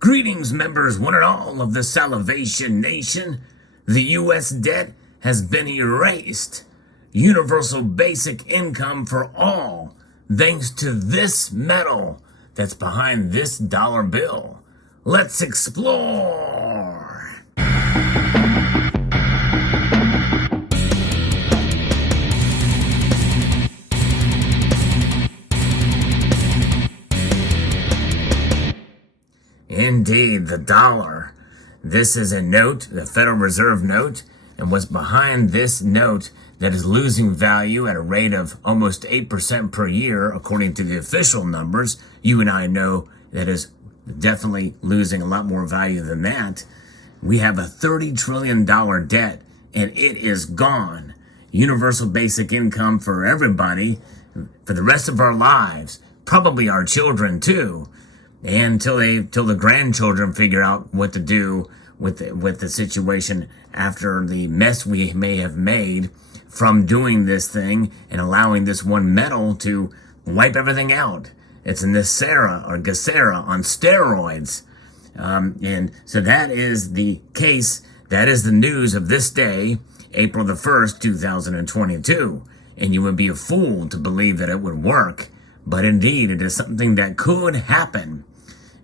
Greetings, members, one and all of the Salivation Nation. The U.S. debt has been erased. Universal basic income for all, thanks to this metal that's behind this dollar bill. Let's explore. Indeed, the dollar. This is a note, the Federal Reserve note, and what's behind this note that is losing value at a rate of almost 8% per year, according to the official numbers. You and I know that is definitely losing a lot more value than that. We have a $30 trillion debt, and it is gone. Universal basic income for everybody for the rest of our lives, probably our children too. And till the grandchildren figure out what to do with the situation after the mess we may have made from doing this thing and allowing this one metal to wipe everything out. It's Nicera or Gacera on steroids. And so that is the case. That is the news of this day, April the 1st, 2022. And you would be a fool to believe that it would work. But indeed, it is something that could happen.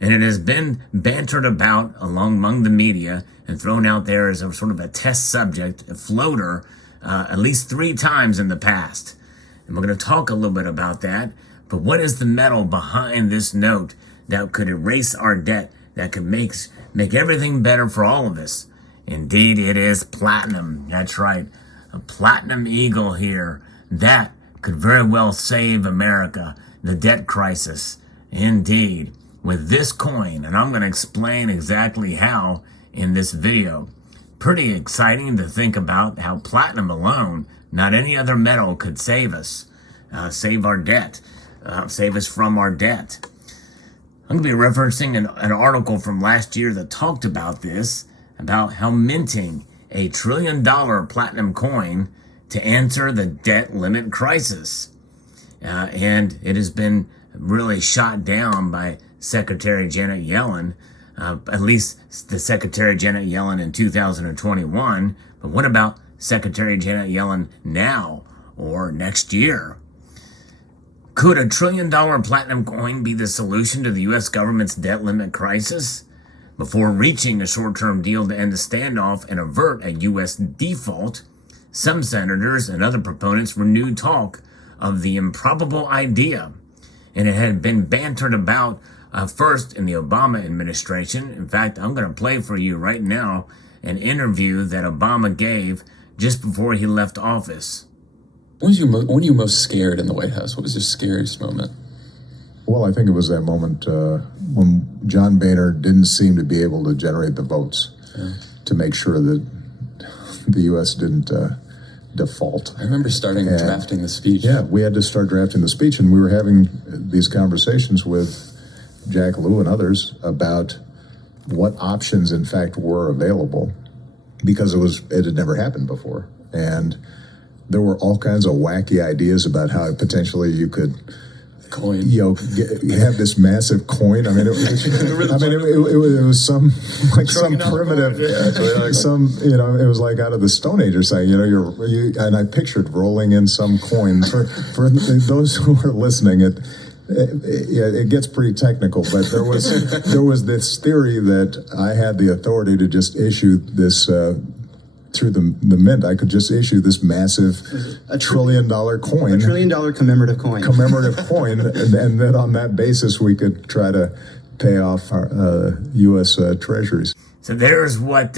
And it has been bantered about among the media and thrown out there as a sort of a test subject, a floater, at least 3 times in the past. And we're going to talk a little bit about that. But what is the metal behind this note that could erase our debt, that could make everything better for all of us? Indeed, it is platinum. That's right. A platinum eagle here. That could very well save America, the debt crisis. Indeed. With this coin, and I'm going to explain exactly how in this video. Pretty exciting to think about how platinum alone, not any other metal, could save us, save our debt, save us from our debt. I'm going to be referencing an article from last year that talked about this, about how minting a $1 trillion platinum coin to answer the debt limit crisis. And it has been really shot down by Secretary Janet Yellen, at least the Secretary Janet Yellen in 2021. But what about Secretary Janet Yellen now or next year? Could a $1 trillion platinum coin be the solution to the U.S. government's debt limit crisis? Before reaching a short-term deal to end the standoff and avert a U.S. default, some senators and other proponents renewed talk of the improbable idea. And it had been bantered about first in the Obama administration. In fact, I'm going to play for you right now an interview that Obama gave just before he left office. When were you most scared in the White House? What was your scariest moment? Well, I think it was that moment when John Boehner didn't seem to be able to generate the votes to make sure that the U.S. didn't default. I remember drafting the speech. Yeah, we had to start drafting the speech, and we were having these conversations with Jack Lew and others about what options, in fact, were available, because it had never happened before. And there were all kinds of wacky ideas about how potentially you could have this massive coin. I mean, it was some primitive, it was like out of the Stone Age or something. And I pictured rolling in some coin. For those who are listening, it gets pretty technical, but there was this theory that I had the authority to just issue this through the mint. I could just issue this massive $1 trillion coin, $1 trillion commemorative coin, and then on that basis we could try to pay off our U.S. treasuries. So there's what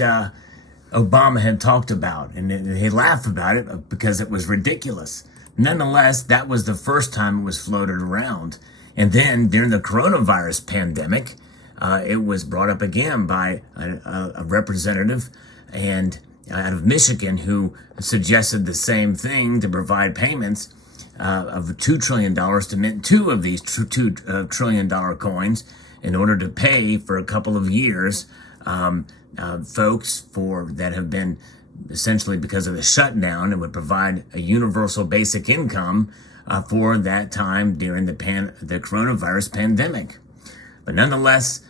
Obama had talked about, and he laughed about it because it was ridiculous. Nonetheless, that was the first time it was floated around. And then during the coronavirus pandemic, it was brought up again by a representative and out of Michigan who suggested the same thing, to provide payments of $2 trillion to mint 2 of these $2 trillion coins in order to pay for a couple of years folks that have been essentially because of the shutdown. It would provide a universal basic income for that time during the coronavirus pandemic. But nonetheless,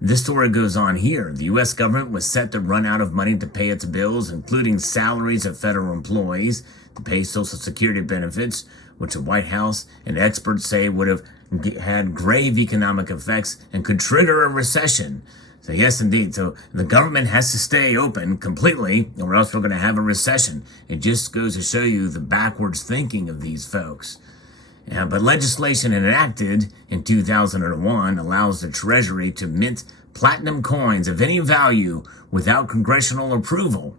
This story goes on here. The U.S. government was set to run out of money to pay its bills, including salaries of federal employees, to pay Social Security benefits, which the White House and experts say would have had grave economic effects and could trigger a recession. So yes, indeed. So the government has to stay open completely, or else we're going to have a recession. It just goes to show you the backwards thinking of these folks. But legislation enacted in 2001 allows the Treasury to mint platinum coins of any value without congressional approval.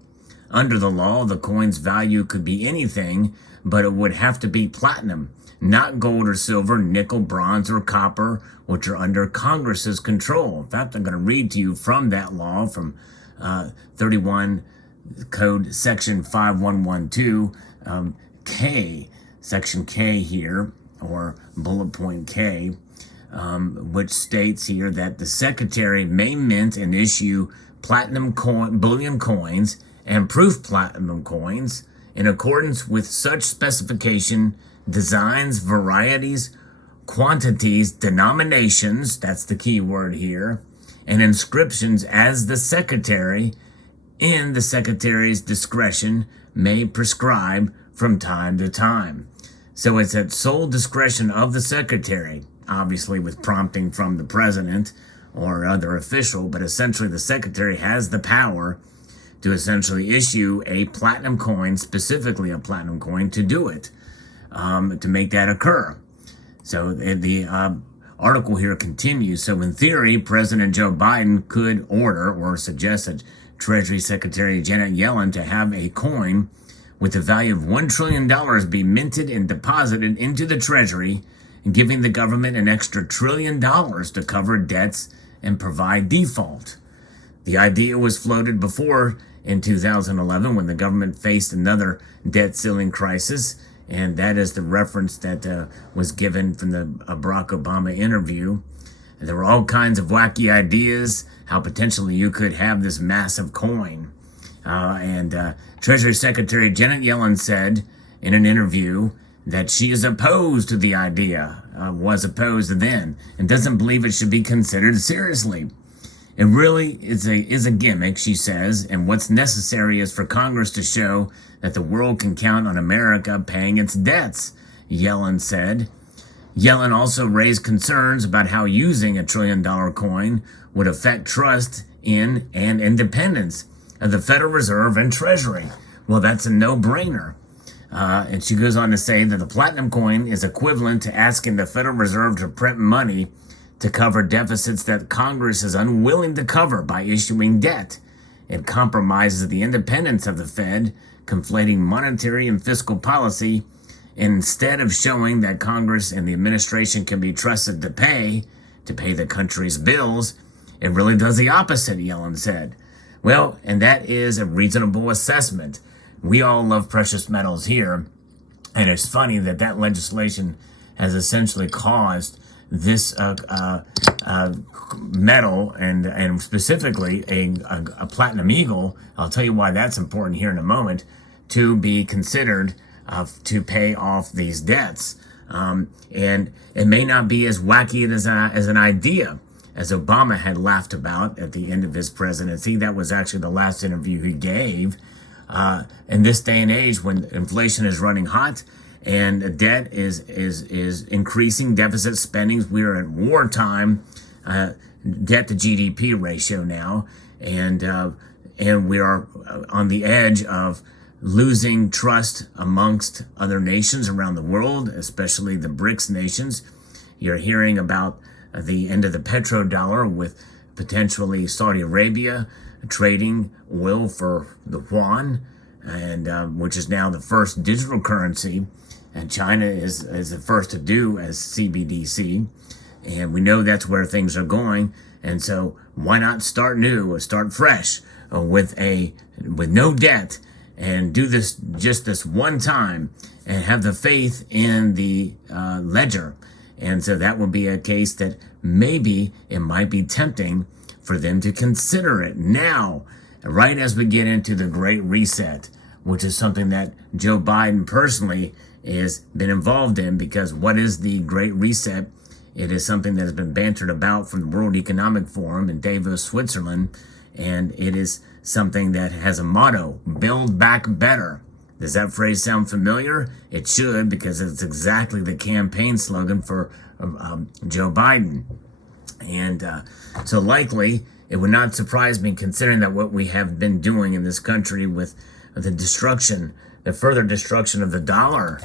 Under the law, the coin's value could be anything, but it would have to be platinum, not gold or silver, nickel, bronze, or copper, which are under Congress's control. In fact, I'm going to read to you from that law, from 31 Code Section 5112, K, Section K here, or bullet point K, which states here that the Secretary may mint and issue platinum bullion coins and proof platinum coins in accordance with such specification, designs, varieties, quantities, denominations, that's the key word here, and inscriptions as the Secretary, in the Secretary's discretion, may prescribe from time to time. So it's at sole discretion of the Secretary, obviously with prompting from the President or other official, but essentially the Secretary has the power to essentially issue a platinum coin, specifically a platinum coin, to do it, to make that occur. So the article here continues. So in theory, President Joe Biden could order or suggest that Treasury Secretary Janet Yellen to have a coin with the value of $1 trillion be minted and deposited into the Treasury, and giving the government an extra $1 trillion to cover debts and provide default. The idea was floated before in 2011 when the government faced another debt ceiling crisis, and that is the reference that was given from the Barack Obama interview. And there were all kinds of wacky ideas how potentially you could have this massive coin. Treasury Secretary Janet Yellen said in an interview that she is opposed to the idea, was opposed then, and doesn't believe it should be considered seriously. It really is a gimmick, she says, and what's necessary is for Congress to show that the world can count on America paying its debts, Yellen said. Yellen also raised concerns about how using a $1 trillion coin would affect trust in and independence of the Federal Reserve and Treasury. Well, that's a no-brainer. And she goes on to say that the platinum coin is equivalent to asking the Federal Reserve to print money to cover deficits that Congress is unwilling to cover by issuing debt. It compromises the independence of the Fed, conflating monetary and fiscal policy. Instead of showing that Congress and the administration can be trusted to pay the country's bills, it really does the opposite, Yellen said. Well, and that is a reasonable assessment. We all love precious metals here, and it's funny that legislation has essentially caused this metal and specifically a platinum eagle. I'll tell you why that's important here in a moment, to be considered to pay off these debts. And it may not be as wacky as an idea as Obama had laughed about at the end of his presidency. That was actually the last interview he gave. In this day and age, when inflation is running hot and debt is increasing, deficit spending, we are at wartime debt to GDP ratio now, and we are on the edge of losing trust amongst other nations around the world, especially the BRICS nations. You're hearing about the end of the petrodollar, with potentially Saudi Arabia trading oil for the yuan, and which is now the first digital currency, and China is the first to do as CBDC, and we know that's where things are going. And so why not start new, or start fresh, with no debt, and do this just this one time, and have the faith in the ledger. And so that would be a case that maybe it might be tempting for them to consider it now, right as we get into the Great Reset, which is something that Joe Biden personally has been involved in, because what is the Great Reset? It is something that has been bantered about from the World Economic Forum in Davos, Switzerland, and it is something that has a motto, build back better. Does that phrase sound familiar? It should, because it's exactly the campaign slogan for Joe Biden. And so likely, it would not surprise me, considering that what we have been doing in this country with the destruction, the further destruction of the dollar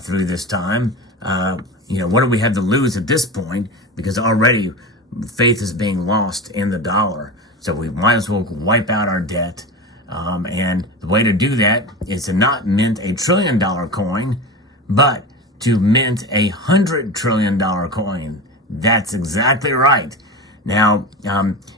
through this time. What do we have to lose at this point? Because already faith is being lost in the dollar. So we might as well wipe out our debt. And the way to do that is to not mint $1 trillion coin, but to mint $100 trillion coin. That's exactly right. Now,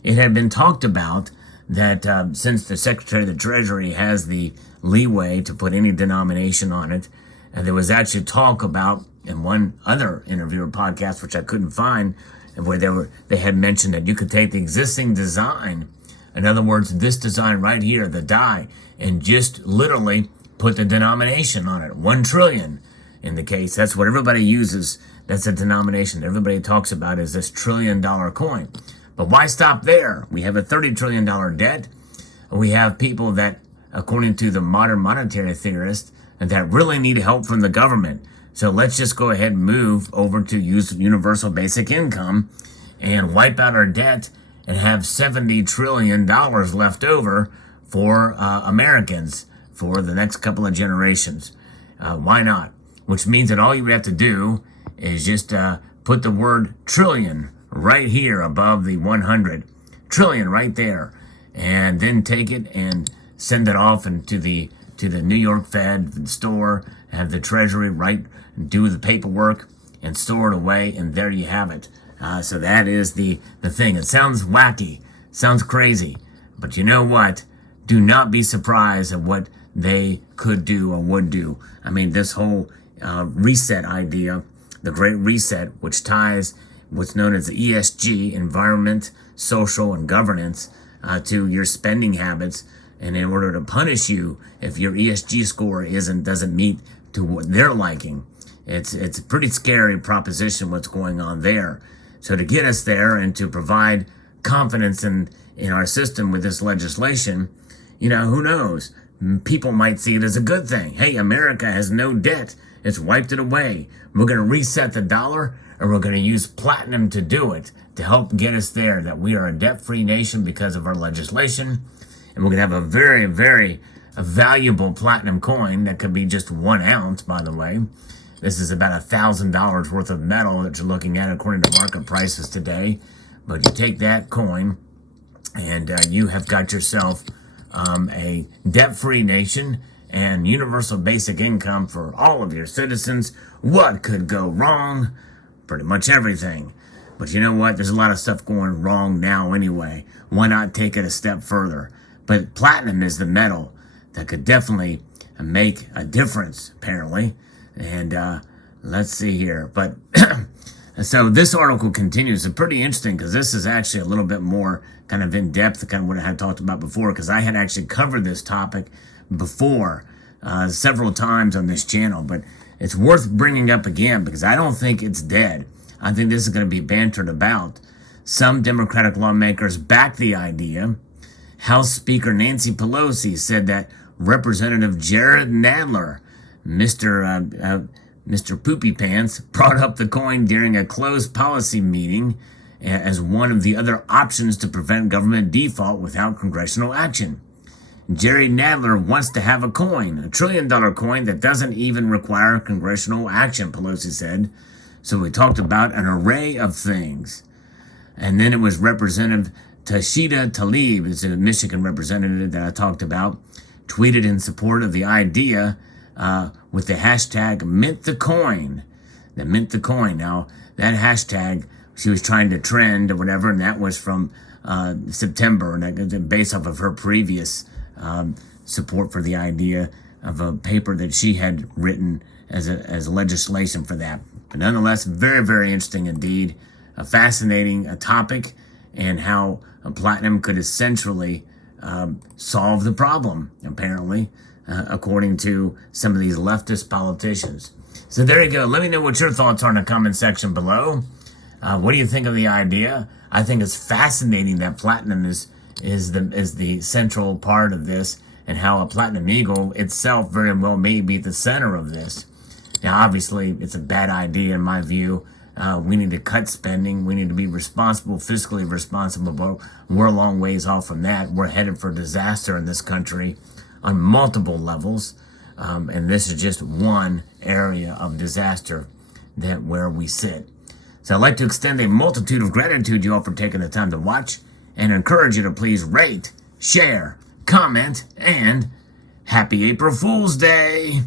it had been talked about that since the Secretary of the Treasury has the leeway to put any denomination on it, and there was actually talk about in one other interview or podcast, which I couldn't find, where they had mentioned that you could take the existing design, in other words, this design right here, the die, and just literally put the denomination on it, 1 trillion in the case. That's what everybody uses. That's the denomination everybody talks about, is this $1 trillion coin. But why stop there? We have a $30 trillion debt. We have people that, according to the modern monetary theorists, that really need help from the government. So let's just go ahead and move over to use universal basic income and wipe out our debt and have $70 trillion left over for Americans for the next couple of generations. Why not? Which means that all you have to do is just put the word trillion right here above the 100. Trillion right there. And then take it and send it off into the New York Fed store, have the Treasury do the paperwork and store it away, and there you have it. So that is the thing. It sounds wacky, sounds crazy, but you know what? Do not be surprised at what they could do or would do. I mean, this whole reset idea, the Great Reset, which ties what's known as the ESG, environment, social, and governance, to your spending habits, and in order to punish you if your ESG score doesn't meet to what they're liking. It's a pretty scary proposition what's going on there. So to get us there and to provide confidence in our system with this legislation, who knows? People might see it as a good thing. Hey, America has no debt. It's wiped it away. We're going to reset the dollar, and we're going to use platinum to do it, to help get us there, that we are a debt-free nation because of our legislation. And we're going to have a very, very valuable platinum coin that could be just 1 ounce, by the way. This is about $1,000 worth of metal that you're looking at according to market prices today. But you take that coin and you have got yourself a debt-free nation and universal basic income for all of your citizens. What could go wrong? Pretty much everything. But you know what? There's a lot of stuff going wrong now anyway. Why not take it a step further? But platinum is the metal that could definitely make a difference, apparently. And let's see here. But so this article continues. It's pretty interesting because this is actually a little bit more kind of in depth, kind of what I had talked about before, because I had actually covered this topic before several times on this channel. But it's worth bringing up again because I don't think it's dead. I think this is going to be bantered about. Some Democratic lawmakers back the idea. House Speaker Nancy Pelosi said that Representative Jared Nadler, Mr. Poopy Pants, brought up the coin during a closed policy meeting as one of the other options to prevent government default without congressional action. Jerry Nadler wants to have a coin, $1 trillion coin that doesn't even require congressional action, Pelosi said. So we talked about an array of things. And then it was Representative Rashida Tlaib, is a Michigan representative that I talked about, tweeted in support of the idea with the hashtag #MintTheCoin. The mint the coin. Now, that hashtag, she was trying to trend or whatever, and that was from September, and that based off of her previous support for the idea of a paper that she had written as legislation for that. But nonetheless, very, very interesting indeed. A fascinating topic, and how platinum could essentially solve the problem, apparently, according to some of these leftist politicians. So there you go. Let me know what your thoughts are in the comment section below. What do you think of the idea? I think it's fascinating that platinum is the central part of this, and how a Platinum Eagle itself very well may be at the center of this. Now, obviously, it's a bad idea in my view. We need to cut spending. We need to be responsible, fiscally responsible. But we're a long ways off from that. We're headed for disaster in this country on multiple levels. And this is just one area of disaster where we sit. So I'd like to extend a multitude of gratitude to you all for taking the time to watch, and encourage you to please rate, share, comment, and happy April Fool's Day!